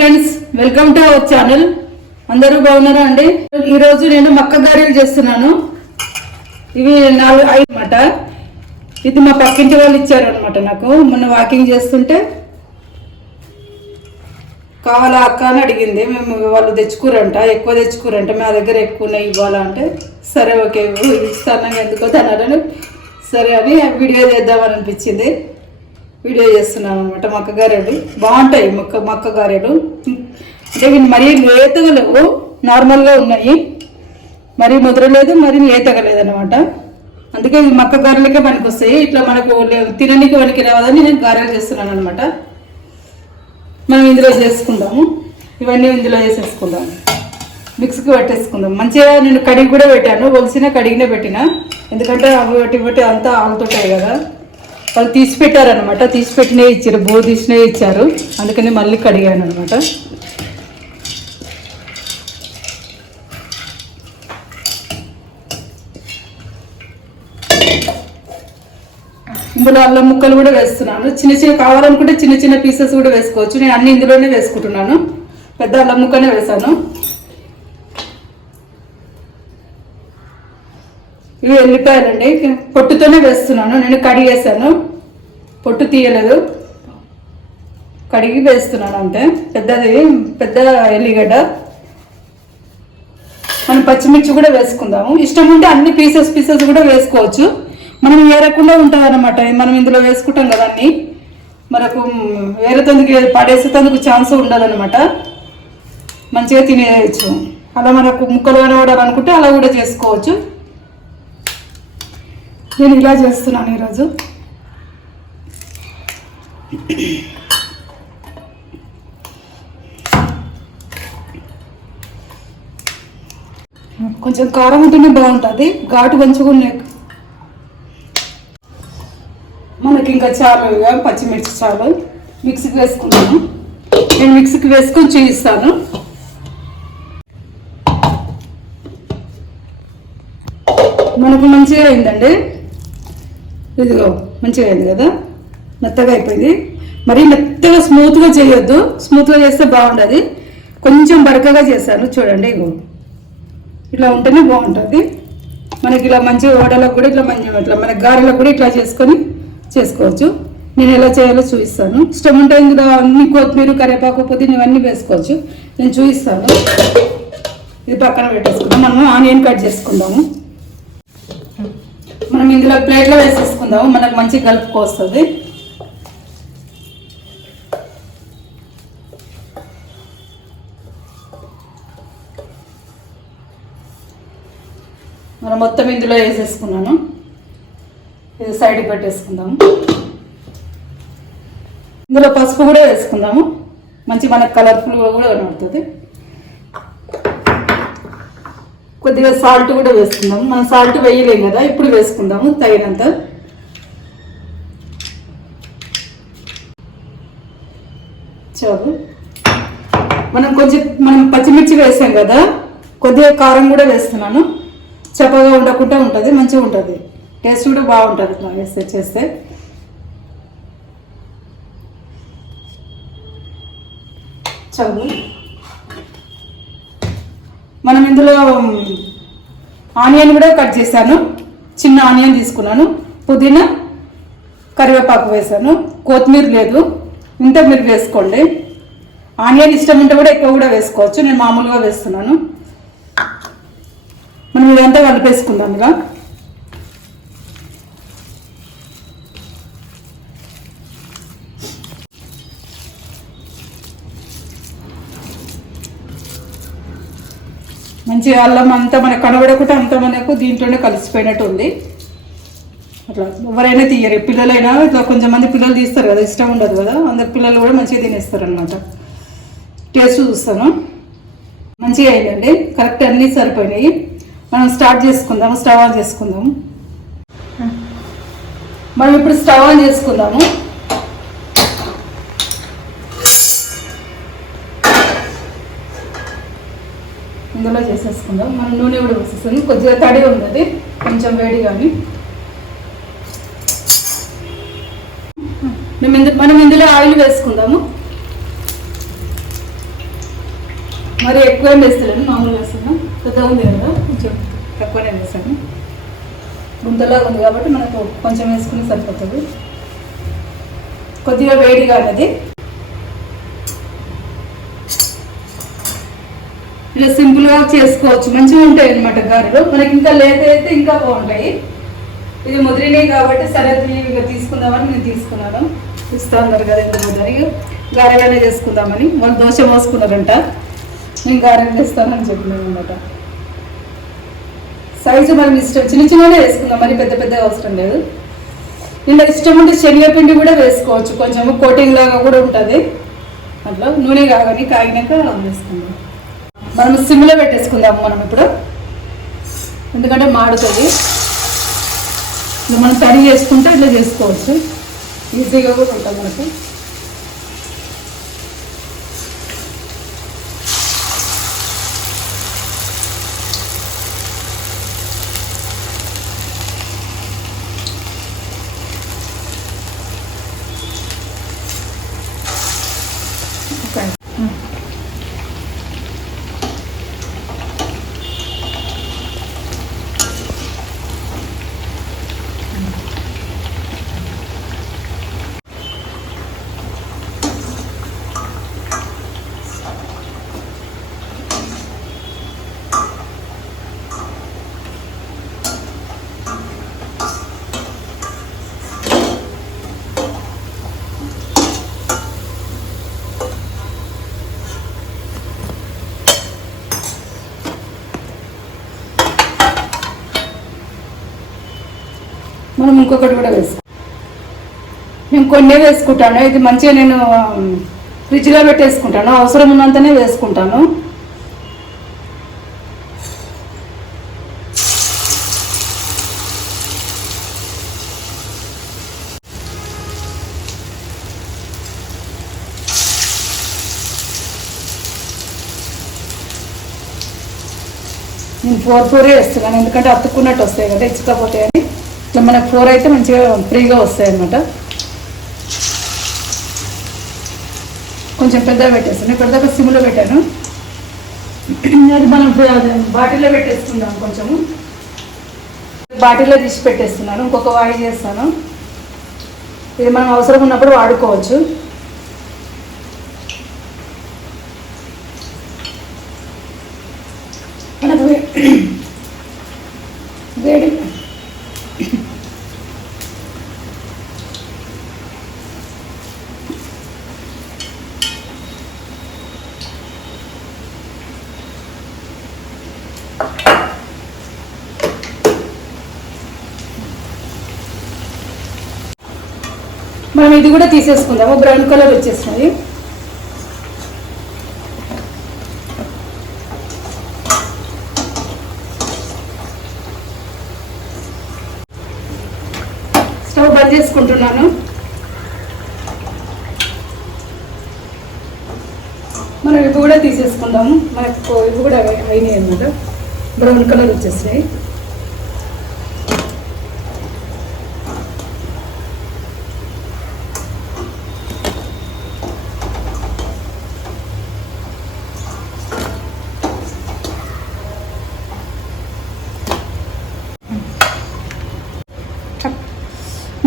Friends welcome to our channel అందరూ బాగున్నారా అండి? ఈరోజు నేను మక్క గారెలు చేస్తున్నాను. ఇవి నాలుగు ఐదు అన్నమాట. ఇది మా పక్కింటి వాళ్ళు ఇచ్చారు అనమాట నాకు. మొన్న వాకింగ్ చేస్తుంటే కావాలా అక్క అని అడిగింది. మేము వాళ్ళు తెచ్చుకోరంట ఎక్కువ తెచ్చుకోరంట మా దగ్గర ఎక్కువ ఉన్నాయి ఇవ్వాలా అంటే సరే ఓకే ఇస్తాను. ఎందుకో తనాలని సరే అని వీడియో చేద్దామని అనిపించింది. వీడియో చేస్తున్నాను అనమాట మక్క గారెలు బాగుంటాయి మొక్క మక్క గారెలు అంటే ఇవి మరీ లేతగా లేవు నార్మల్గా ఉన్నాయి. మరీ ముద్రలేదు మరీ లేతగా లేదనమాట అందుకే ఇవి మక్క గారెలకే పనికి వస్తాయి ఇట్లా మనకు లే- తిననీకి పనికి రావదని నేను గారెలు చేస్తున్నాను అనమాట మనం ఇందులో చేసుకుందాము. ఇవన్నీ ఇందులో వేసేసుకుందాం. మిక్స్కి పెట్టేసుకుందాం. మంచిగా నేను కడిగి కూడా పెట్టాను. ఒలిసిన కడిగినే పెట్టిన. ఎందుకంటే అవి ఒకటి బట్టి అంతా ఆలుతుంటాయి కదా. వాళ్ళు తీసి పెట్టారనమాట తీసి పెట్టినే ఇచ్చారు బో తీసినే ఇచ్చారు. అందుకని మళ్ళీ కడిగాను అనమాట ఇందులో అల్లం ముక్కలు కూడా వేస్తున్నాను. చిన్న చిన్న కావాలనుకుంటే చిన్న చిన్న పీసెస్ కూడా వేసుకోవచ్చు. నేను అన్ని ఇందులోనే వేసుకుంటున్నాను. పెద్ద అల్లం ముక్కనే వేసాను ఎల్లిపాయలండి. పొట్టుతోనే వేస్తున్నాను. నేను కడిగేసాను పొట్టు తీయలేదు. కడిగి వేస్తున్నాను అంతే. పెద్దది పెద్ద ఎల్లిగడ్డ. మనం పచ్చిమిర్చి కూడా వేసుకుందాము. ఇష్టం ఉంటే అన్ని పీసెస్ పీసెస్ కూడా వేసుకోవచ్చు. మనం ఏరకుండా ఉంటుంది అనమాట మనం ఇందులో వేసుకుంటాం కదా అన్ని. మనకు వేరే తందుకు పడేసేందుకు ఛాన్స్ ఉండదన్నమాట. మంచిగా తినేయచ్చు. అలా మనకు ముక్కలు కనబడాలనుకుంటే అలా కూడా చేసుకోవచ్చు. నేను ఇలా చేస్తున్నాను ఈరోజు. కొంచెం కారం ఉంటేనే బాగుంటుంది ఘాటు పంచుకునే మనకి ఇంకా చాలు పచ్చిమిర్చి చాలు. మిక్సీకి వేసుకున్నాను నేను మిక్సీకి వేసుకొని చూపిస్తాను మనకు మంచిగా అయిందండి. ఇదిగో మంచిగా అయింది కదా? మెత్తగా అయిపోయింది. మరీ మెత్తగా స్మూత్గా చేయొద్దు. స్మూత్గా చేస్తే బాగుండదు. కొంచెం బరకగా చేశాను. చూడండి ఇగో ఇట్లా ఉంటేనే బాగుంటుంది. మనకి ఇలా మంచి ఓడలకు కూడా ఇట్లా మంచి ఇట్లా మన గారెలకు కూడా ఇట్లా చేసుకొని చేసుకోవచ్చు. నేను ఎలా చేయాలో చూపిస్తాను. ఇష్టం ఉంటే ఇందులో అన్ని కొత్తిమీర కరివేపాకు పుదీనా ఇవన్నీ వేసుకోవచ్చు. నేను చూపిస్తాను. ఇది పక్కన పెట్టేసుకుందాం. మనము ఆనియన్ కట్ చేసుకుందాము. మనం ఇందులో ప్లేట్లో వేసేసుకుందాము. మనకు మంచిగా కలుపుకొస్తుంది మనం మొత్తం ఇందులో వేసేసుకున్నాను. ఇది సైడ్కి పెట్టేసుకుందాము. ఇందులో పసుపు కూడా వేసుకుందాము. మంచి మనకు కలర్ఫుల్గా కూడా కనబడుతుంది. కొద్దిగా సాల్ట్ కూడా వేసుకుందాము మనం సాల్ట్ వేయలేం కదా ఇప్పుడు వేసుకుందాము. తగినంత. చాలు. మనం కొంచెం మనం పచ్చిమిర్చి వేసాం కదా కొద్దిగా కారం కూడా వేస్తున్నాను. చప్పగా ఉండకుండా ఉంటుంది మంచిగా ఉంటుంది. టేస్ట్ కూడా బాగుంటుంది ఇట్లా వేస్తే చేస్తే. చాలు. మనం ఇందులో ఆనియన్ కూడా కట్ చేశాను. చిన్న ఆనియన్ తీసుకున్నాను. పుదీనా కరివేపాకు వేసాను కొత్తిమీర లేదు. ఇంత మీరు వేసుకోండి. ఆనియన్ ఇష్టం ఉంటే కూడా ఎక్కువ కూడా వేసుకోవచ్చు. నేను మామూలుగా వేస్తున్నాను. మనం ఇదంతా కలిపేసుకుందాం ఇలా. మంచి అల్లం అంతా మనకు కనబడకుండా అంతా మనకు దీంట్లోనే కలిసిపోయినట్టు ఉంది. అట్లా ఎవరైనా తీయరు. పిల్లలైనా ఇట్లా కొంచెం మంది పిల్లలు తీస్తారు కదా ఇష్టం ఉండదు కదా. అందరు పిల్లలు కూడా మంచిగా తినేస్తారు అనమాట టేస్ట్ చూస్తాను. మంచిగా అయిందండి. కరెక్ట్ అన్నీ సరిపోయినాయి. మనం స్టార్ట్ చేసుకుందాము స్టవ్ ఆన్ చేసుకుందాము మనం ఇప్పుడు స్టవ్ ఆన్ చేసుకుందాము. ఇందులో చేసేసుకుందాం. మనం నూనె కూడా వేసేస్తుంది కొద్దిగా తడి ఉంది కొంచెం వేడి కానీ. మేము మనం ఇందులో ఆయిల్ వేసుకుందాము. మరి ఎక్కువ వేస్తలేదు మామూలుగా వేస్తున్నాం. పెద్దగా ఉంది కదా. కొంచెం తక్కువనే వేసాను గుంతలాగా ఉంది కాబట్టి మనకు కొంచెం వేసుకుని సరిపోతుంది. కొద్దిగా వేడిగా అనేది ఇలా సింపుల్గా చేసుకోవచ్చు. మంచిగా ఉంటాయి అనమాట గారెలు. మనకి ఇంకా లేట్ అయితే ఇంకా బాగుంటాయి. ఇది ముదిరినే కాబట్టి సరే ఇక తీసుకుందామని నేను తీసుకున్నాను. ఇస్తా ఉన్నారు కదా ఇంత ముదిరి. గారెలనే చేసుకుందామని. వాళ్ళు దోశ మోసుకున్నారంట. నేను గారెలు చేస్తానని చెప్పినాను అనమాట సైజు మనం ఇష్టం. చిన్న చిన్ననే వేసుకుందాం. మరి పెద్ద పెద్ద అవసరం లేదు. ఇలా ఇష్టం ఉంటే శనగపిండి కూడా వేసుకోవచ్చు. కొంచెం కోటింగ్ లాగా కూడా ఉంటుంది. అట్లా నూనె కాగానే కాగినాక వేసుకుందాం. మనం సిమ్లో పెట్టేసుకుందాం మనం ఇప్పుడు. ఎందుకంటే మాడుతుంది. ఇది మనం కర్రీ చేసుకుంటే ఇట్లా చేసుకోవచ్చు. ఈజీగా కూడా ఉంటుంది మనకి ఓకే మనం ఇంకొకటి కూడా వేసుకో. నేను కొన్నే వేసుకుంటాను. ఇది మంచిగా నేను ఫ్రిడ్జ్లో పెట్టేసుకుంటాను. అవసరం ఉన్నంతనే వేసుకుంటాను. నేను ఫోర్ ఫోరే వేస్తున్నాను. ఎందుకంటే అతుక్కున్నట్టు వస్తాయి కదా ఇచ్చకపోతే అని. ఇట్లా మనకు ఫోర్ అయితే మంచిగా ఫ్రీగా వస్తాయి అనమాట కొంచెం పెద్దగా పెట్టేస్తాను ఇప్పటిదాకా సిమ్లో పెట్టాను. అది మనం బాటిల్లో పెట్టేసుకుందాం కొంచెము. బాటిల్లో తీసి పెట్టేస్తున్నాను. ఇంకొక వాయి చేస్తాను. ఇది మనం అవసరం ఉన్నప్పుడు వాడుకోవచ్చు మనకు వే- వేడి మనం ఇది కూడా తీసేసుకుందాము బ్రౌన్ కలర్ వచ్చేస్తుంది స్టవ్ బంద్ చేసుకుంటున్నాను. మనం ఇవి కూడా తీసేసుకుందాము. మనకు ఇవి కూడా అయినాయి అన్నమాట. బ్రౌన్ కలర్ వచ్చేసినాయి.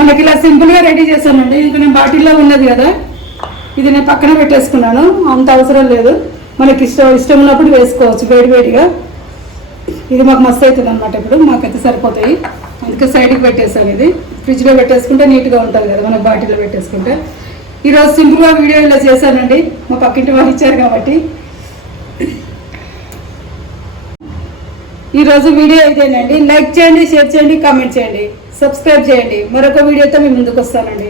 మనకి ఇలా సింపుల్గా రెడీ చేశానండి. ఇంకా నేను బాటిల్లో ఉన్నది కదా. ఇది నేను పక్కన పెట్టేసుకున్నాను. అంత అవసరం లేదు. మనకి ఇష్టం ఇష్టం ఉన్నప్పుడు వేసుకోవచ్చు వేడి వేడిగా. ఇది మాకు మస్తు అవుతుంది అనమాట ఇప్పుడు. మాకైతే సరిపోతాయి. అందుకే సైడ్కి పెట్టేసాను ఇది. ఫ్రిడ్జ్లో పెట్టేసుకుంటే నీట్గా ఉంటుంది కదా మనకు బాటిల్లో పెట్టేసుకుంటే. ఈరోజు సింపుల్గా వీడియో ఇలా చేశానండి. మా పక్కింటి వాళ్ళు ఇచ్చారు కాబట్టి. ఈరోజు వీడియో ఇదేనండి. లైక్ చేయండి షేర్ చేయండి కామెంట్ చేయండి. సబ్స్క్రైబ్ చేయండి. మరొక వీడియోతో మీ ముందుకు వస్తానండి.